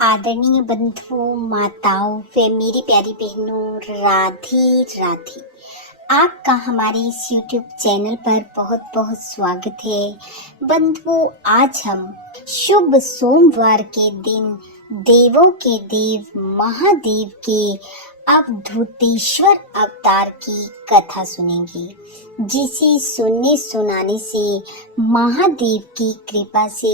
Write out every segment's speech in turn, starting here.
आदरणीय बंधुओं, माताओं व मेरी प्यारी बहनों, राधे राधे। आपका हमारे इस YouTube चैनल पर बहुत बहुत स्वागत है। बंधुओं, आज हम शुभ सोमवार के दिन देवों के देव महादेव के अवधूतेश्वर अवतार की कथा सुनेंगे, जिसे सुनने सुनाने से महादेव की कृपा से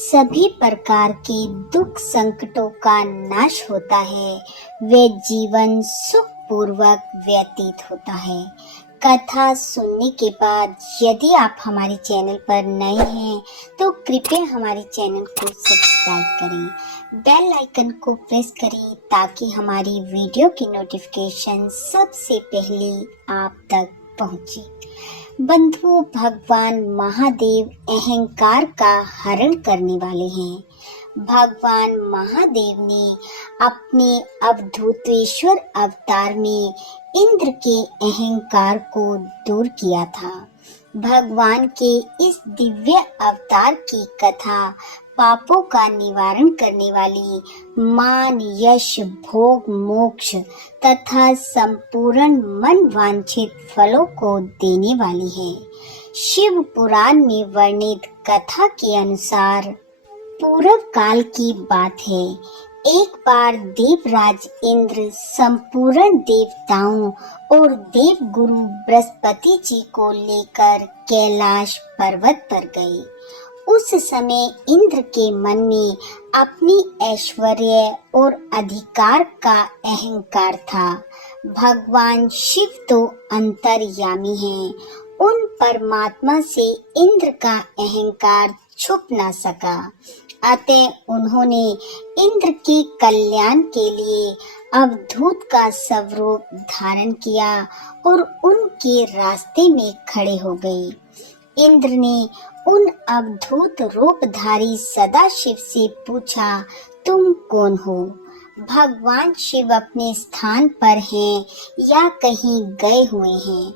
सभी प्रकार के दुख संकटों का नाश होता है व जीवन सुख पूर्वक व्यतीत होता है। कथा सुनने के बाद यदि आप हमारे चैनल पर नए हैं तो कृपया हमारे चैनल को सब्सक्राइब करें, बेल आइकन को प्रेस करें ताकि हमारी वीडियो की नोटिफिकेशन सबसे पहले आप तक पहुंचे। बंधुओं, भगवान महादेव अहंकार का हरण करने वाले हैं। भगवान महादेव ने अपने अवधूतेश्वर अवतार में इंद्र के अहंकार को दूर किया था। भगवान के इस दिव्य अवतार की कथा पापों का निवारण करने वाली मान, यश, भोग, मोक्ष तथा संपूर्ण मन वांछित फलों को देने वाली है। शिव पुराण में वर्णित कथा के अनुसार पूर्व काल की बात है। एक बार देवराज इंद्र संपूर्ण देवताओं और देव गुरु बृहस्पति जी को लेकर कैलाश पर्वत पर गए। उस समय इंद्र के मन में अपनी ऐश्वर्य और अधिकार का अहंकार था। भगवान शिव तो अंतर्यामी हैं, उन परमात्मा से इंद्र का अहंकार छुप न सका। अतः उन्होंने इंद्र के कल्याण के लिए अवधूत का स्वरूप धारण किया और उनके रास्ते में खड़े हो गए। इंद्र ने उन अवधूत रूपधारी सदाशिव से पूछा, तुम कौन हो? भगवान शिव अपने स्थान पर हैं या कहीं गए हुए हैं?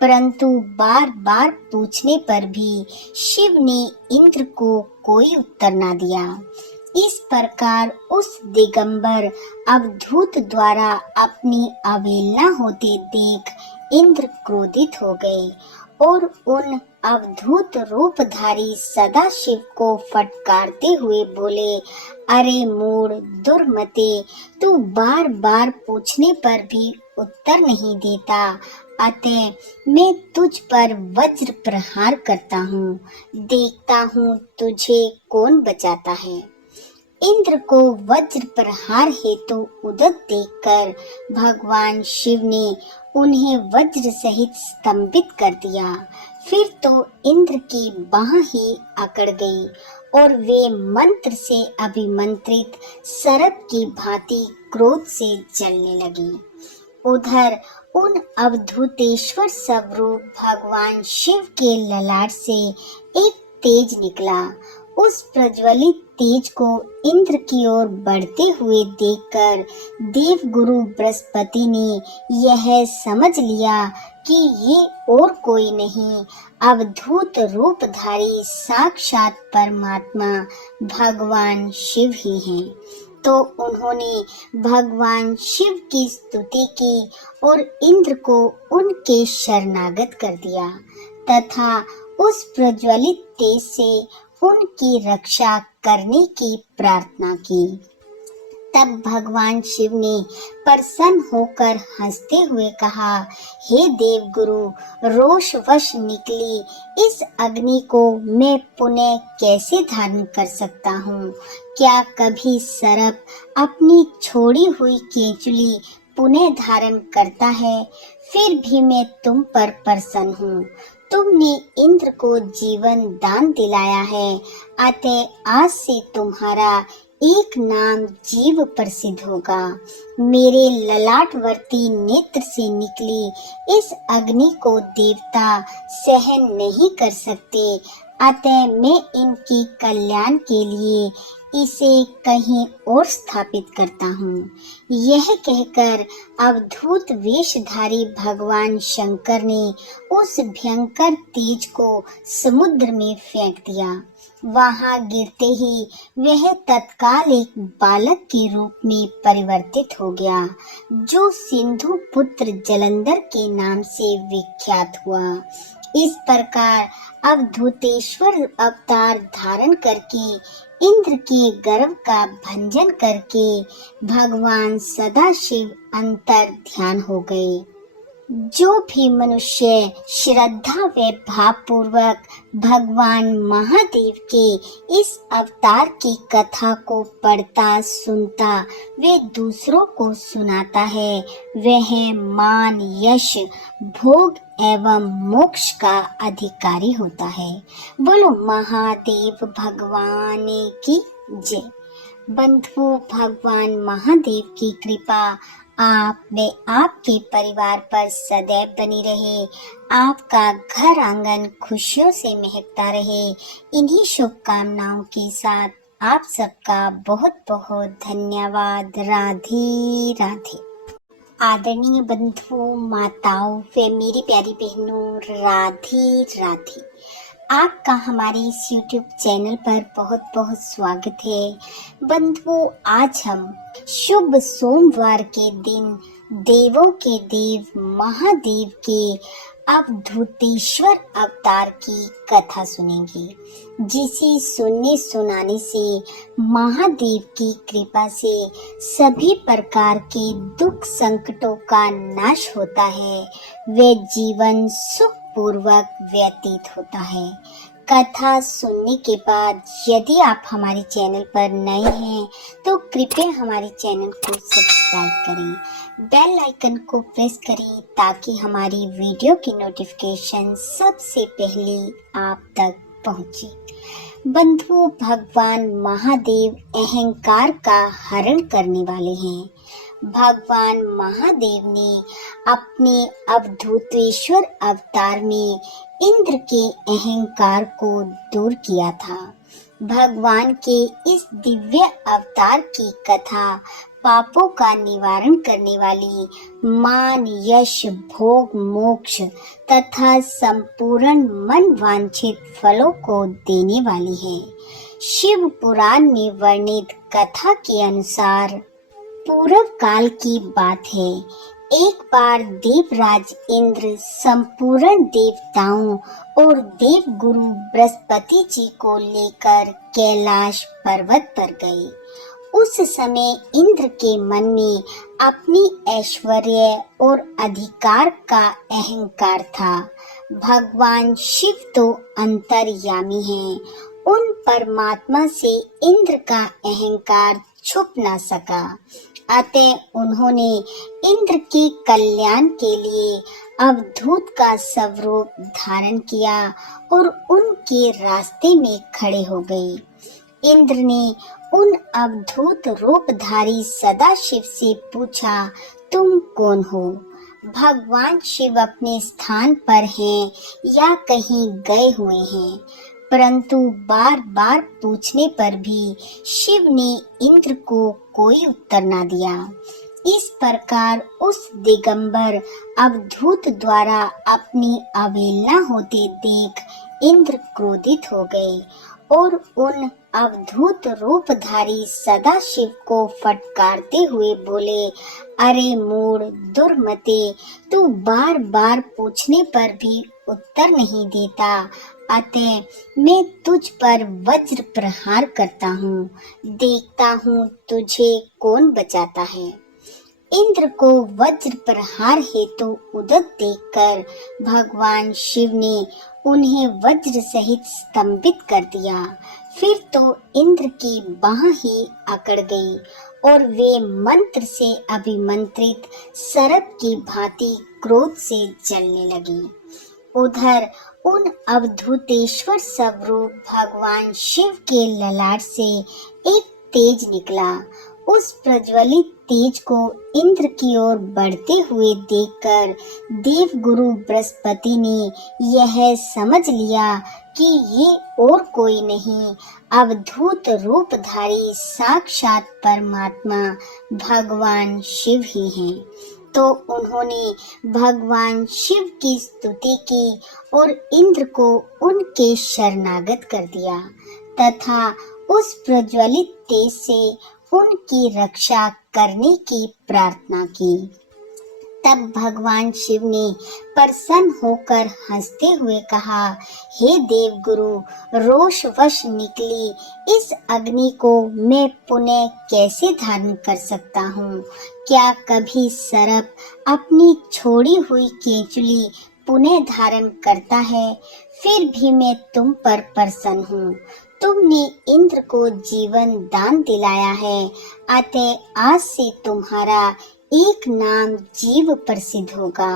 परंतु बार बार पूछने पर भी शिव ने इंद्र को कोई उत्तर न दिया। इस प्रकार उस दिगंबर अवधूत द्वारा अपनी अवहेलना होते देख इंद्र क्रोधित हो गए और उन अवधूत रूपधारी सदाशिव को फटकारते हुए बोले, अरे मूढ़ दुर्मते, तू बार बार पूछने पर भी उत्तर नहीं देता, अतः मैं तुझ पर वज्र प्रहार करता हूँ। देखता हूँ तुझे कौन बचाता है। इंद्र को वज्र प्रहार हेतु उद्यत देखकर भगवान शिव ने उन्हें वज्र सहित स्तंभित कर दिया। फिर तो इंद्र की बाह ही अकड़ गई और वे मंत्र से अभिमंत्रित सर्प की भांति क्रोध से जलने लगी। उधर उन अवधूतेश्वर स्वरूप भगवान शिव के ललाट से एक तेज निकला। उस प्रज्वलित तेज को इंद्र की ओर बढ़ते हुए देखकर देव गुरु बृहस्पति ने यह समझ लिया कि ये और कोई नहीं, अवधूत रूपधारी साक्षात परमात्मा भगवान शिव ही हैं। तो उन्होंने भगवान शिव की स्तुति की और इंद्र को उनके शरणागत कर दिया तथा उस प्रज्वलित तेज से उनकी रक्षा करने की प्रार्थना की। तब भगवान शिव ने प्रसन्न होकर हंसते हुए कहा, हे देव गुरु, रोषवश निकली इस अग्नि को मैं पुनः कैसे धारण कर सकता हूँ? क्या कभी सर्प अपनी छोड़ी हुई केंचुली पुनः धारण करता है? फिर भी मैं तुम पर प्रसन्न हूँ। तुमने इंद्र को जीवन दान दिलाया है, अतः आज से तुम्हारा एक नाम जीव प्रसिद्ध होगा। मेरे ललाटवर्ती नेत्र से निकली इस अग्नि को देवता सहन नहीं कर सकते, अतः मैं इनके कल्याण के लिए इसे कहीं और स्थापित करता हूँ। यह कहकर अवधूत वेशधारी भगवान शंकर ने उस भयंकर तेज को समुद्र में फेंक दिया। वहां गिरते ही वह तत्काल एक बालक के रूप में परिवर्तित हो गया, जो सिंधु पुत्र जलंधर के नाम से विख्यात हुआ। इस प्रकार अवधूतेश्वर अवतार धारण करके इंद्र के गर्व का भंजन करके भगवान सदाशिव अंतर ध्यान हो गए। जो भी मनुष्य श्रद्धा व भाव पूर्वक भगवान महादेव के इस अवतार की कथा को पढ़ता सुनता वे दूसरों को सुनाता है, वह मान यश भोग एवं मोक्ष का अधिकारी होता है। बोलो महादेव भगवान की जय। बंधुओं, भगवान महादेव की कृपा आप व आपके परिवार पर सदैव बनी रहे। आपका घर आंगन खुशियों से महकता रहे। इन्हीं शुभकामनाओं के साथ आप सबका बहुत बहुत धन्यवाद। राधे राधे। आदरणीय बंधुओं, माताओं व मेरी प्यारी बहनों, राधे राधे। आपका हमारे इस YouTube चैनल पर बहुत बहुत स्वागत है। बंधुओं, आज हम शुभ सोमवार के दिन देवों के देव महादेव के अवधूतेश्वर अवतार की कथा सुनेंगे, जिसे सुनने सुनाने से महादेव की कृपा से सभी प्रकार के दुख संकटों का नाश होता है व जीवन सुख पूर्वक व्यतीत होता है। कथा सुनने के बाद यदि आप हमारे चैनल पर नए हैं तो कृपया हमारे चैनल को सब्सक्राइब करें, बेल आइकन को प्रेस करें ताकि हमारी वीडियो की नोटिफिकेशन सबसे पहले आप तक पहुंचे। बंधुओं, भगवान महादेव अहंकार का हरण करने वाले हैं। भगवान महादेव ने अपने अवधूतेश्वर अवतार में इंद्र के अहंकार को दूर किया था। भगवान के इस दिव्य अवतार की कथा पापों का निवारण करने वाली, मान यश भोग मोक्ष तथा संपूर्ण मन वांछित फलों को देने वाली है। शिव पुराण में वर्णित कथा के अनुसार पूर्व काल की बात है। एक बार देवराज इंद्र संपूर्ण देवताओं और देव गुरु बृहस्पति जी को लेकर कैलाश पर्वत पर गए। उस समय इंद्र के मन में अपनी ऐश्वर्य और अधिकार का अहंकार था। भगवान शिव तो अंतर्यामी हैं, उन परमात्मा से इंद्र का अहंकार छुप न सका। अतः उन्होंने इंद्र के कल्याण के लिए अवधूत का स्वरूप धारण किया और उनके रास्ते में खड़े हो गए। इंद्र ने उन अवधूत रूपधारी सदाशिव से पूछा, तुम कौन हो? भगवान शिव अपने स्थान पर हैं या कहीं गए हुए हैं? परंतु बार बार पूछने पर भी शिव ने इंद्र को कोई उत्तर न दिया। इस प्रकार उस दिगंबर अवधूत द्वारा अपनी अवहेलना होते देख इंद्र क्रोधित हो गए और उन अवधूत रूपधारी सदाशिव को फटकारते हुए बोले, अरे मूढ़ दुर्मते, तू बार बार पूछने पर भी उत्तर नहीं देता, अतः मैं तुझ पर वज्र प्रहार करता हूँ। देखता हूँ तुझे कौन बचाता है। इंद्र को वज्र प्रहार हेतु उद्यत देखकर भगवान शिव ने उन्हें वज्र सहित स्तंभित कर दिया। फिर तो इंद्र की बाह ही अकड़ गई और वे मंत्र से अभिमंत्रित सर्प की भांति क्रोध से जलने लगी। उधर उन अवधूतेश्वर स्वरूप भगवान शिव के ललाट से एक तेज निकला उस प्रज्वलित तेज को इंद्र की ओर बढ़ते हुए देखकर देवगुरु बृहस्पति ने यह समझ लिया कि ये और कोई नहीं, अवधूत रूपधारी साक्षात परमात्मा भगवान शिव ही हैं। तो उन्होंने भगवान शिव की स्तुति की और इंद्र को उनके शरणागत कर दिया तथा उस प्रज्वलित तेज से उनकी रक्षा करने की प्रार्थना की। तब भगवान शिव ने प्रसन्न होकर हंसते हुए कहा, हे देवगुरु, रोषवश निकली इस अग्नि को मैं पुनः कैसे धारण कर सकता हूँ? क्या कभी सर्प अपनी छोड़ी हुई केंचुली पुनः धारण करता है? फिर भी मैं तुम पर प्रसन्न हूँ। तुमने इंद्र को जीवन दान दिलाया है, अतः आज से तुम्हारा एक नाम जीव प्रसिद्ध होगा।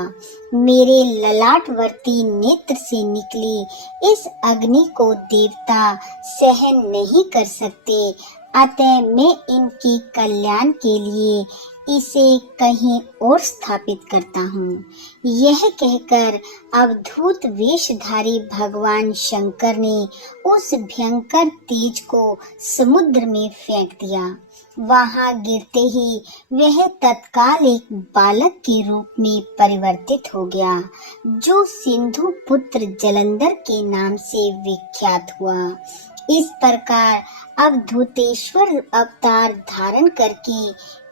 मेरे ललाटवर्ती नेत्र से निकली इस अग्नि को देवता सहन नहीं कर सकते, अतः मैं इनके कल्याण के लिए इसे कहीं और स्थापित करता हूँ। यह कहकर अवधूत वेशधारी भगवान शंकर ने उस भयंकर तेज को समुद्र में फेंक दिया। वहां गिरते ही वह तत्काल एक बालक के रूप में परिवर्तित हो गया, जो सिंधु पुत्र जलंधर के नाम से विख्यात हुआ। इस प्रकार अवधूतेश्वर अवतार धारण करके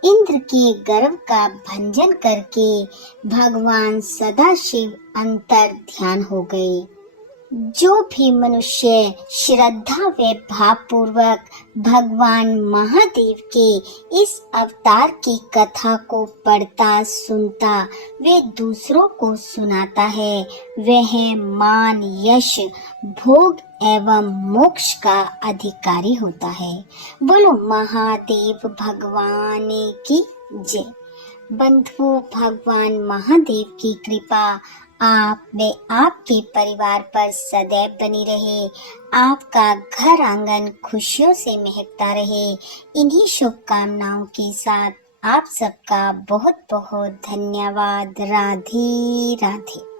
इंद्र के गर्व का भंजन करके भगवान सदाशिव अंतर ध्यान हो गए। जो भी मनुष्य श्रद्धा व भाव पूर्वक भगवान महादेव के इस अवतार की कथा को पढ़ता सुनता वे दूसरों को सुनाता है, वह मान यश भोग एवं मोक्ष का अधिकारी होता है। बोलो महादेव भगवान की जय। बंधुओं, भगवान महादेव की कृपा आप व आपके परिवार पर सदैव बनी रहे। आपका घर आंगन खुशियों से महकता रहे। इन्हीं शुभकामनाओं के साथ आप सबका बहुत बहुत धन्यवाद। राधे राधे।